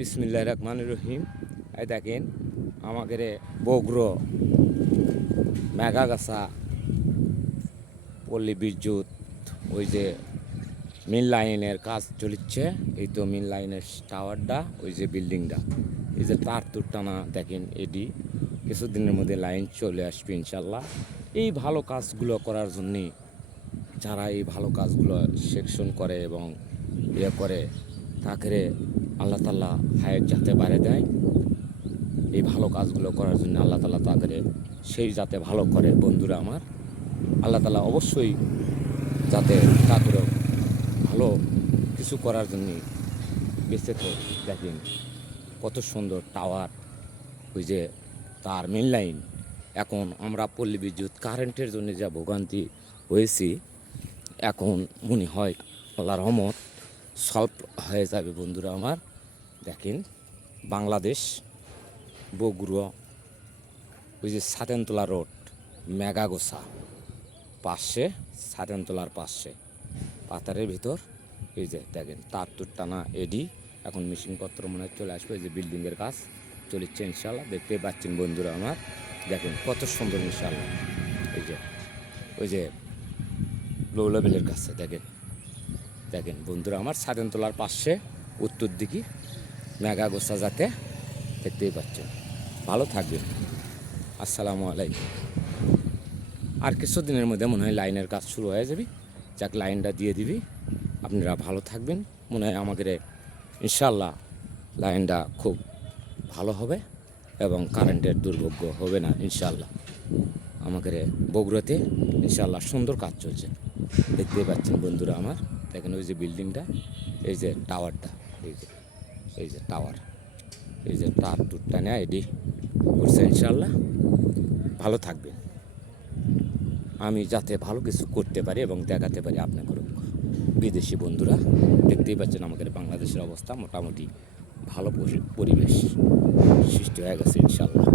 বিসমিল্লাহির রহমানির রহিম। এই দেখেন আমাদের বগুড়ো মেঘাগাছা পল্লী বিদ্যুৎ ওই যে মেন লাইনের কাজ চলছে। এই তো মেন লাইনের টাওয়ারটা, ওই যে বিল্ডিংটা, এই যে তার তুর টানা দেখেন, এটি কিছুদিনের মধ্যে লাইন চলে আসবে ইনশাল্লাহ। এই ভালো কাজগুলো করার জন্যে যারা এই ভালো কাজগুলো সেকশন করে এবং ইয়ে করে, তাকে আল্লাহ তাআলা হায়াত যাতে বাড়ে দেয়। এই ভালো কাজগুলো করার জন্য আল্লাহ তাআলা তাকে সেই যাতে ভালো করে বন্ধুরা আমার, আল্লাহ তাআলা অবশ্যই যাতে তাদেরও ভালো কিছু করার জন্য বেঁচে তো। দেখেন কত সুন্দর টাওয়ার, ওই যে তার মেন লাইন। এখন আমরা পল্লী বিদ্যুৎ কারেন্টের জন্য যা ভোগান্তি হয়েছি, এখন মনে হয় আল্লাহর রহমত সলভ হয়ে যাবে বন্ধুরা আমার। দেখেন বাংলাদেশ বগুড়া ওই যে সাতেনতলা রোড মেঘাগোছা পাশে, সাতেনতলার পাশে পাতারের ভিতর এই যে দেখেন তার তুর টানা এডি। এখন মেশিনপত্র মনে হয় চলে আসবে। এই যে বিল্ডিংয়ের কাজ চলেছে ইনশাল্লাহ, দেখতে পাচ্ছেন বন্ধুরা আমার। দেখেন কত সুন্দর ইনশাল্লাহ। এই যে ওই যে লো লেভেলের কাছে দেখেন, দেখেন বন্ধুরা আমার সাতেনতলার পাশে উত্তর দিকে মেঘাগোছা যাতে, দেখতেই পাচ্ছেন। ভালো থাকবেন, আসসালামু আলাইকুম। আর কিছুদিনের মধ্যে মনে হয় লাইনের কাজ শুরু হয়ে যাবে। যাক লাইনটা দিয়ে দিবি, আপনারা ভালো থাকবেন। মনে হয় আমাদের ইনশাল্লাহ লাইনটা খুব ভালো হবে এবং কারেন্টের দুর্ভোগ্য হবে না ইনশাল্লাহ। আমাদের বগুড়াতে ইনশাল্লাহ সুন্দর কাজ চলছে, দেখতেই পাচ্ছেন বন্ধুরা আমার। দেখেন ওই যে বিল্ডিংটা, এই যে টাওয়ারটা, এই যে টাওয়ার, এই যে তার টুরটা নেয় এটি করছে ইনশাল্লাহ। ভালো থাকবেন, আমি যাতে ভালো কিছু করতে পারি এবং দেখাতে পারি আপনাদের বিদেশি বন্ধুরা। দেখতেই পাচ্ছেন আমাদের বাংলাদেশের অবস্থা মোটামুটি ভালো পরিবেশ সৃষ্টি হয়ে গেছে ইনশাল্লাহ।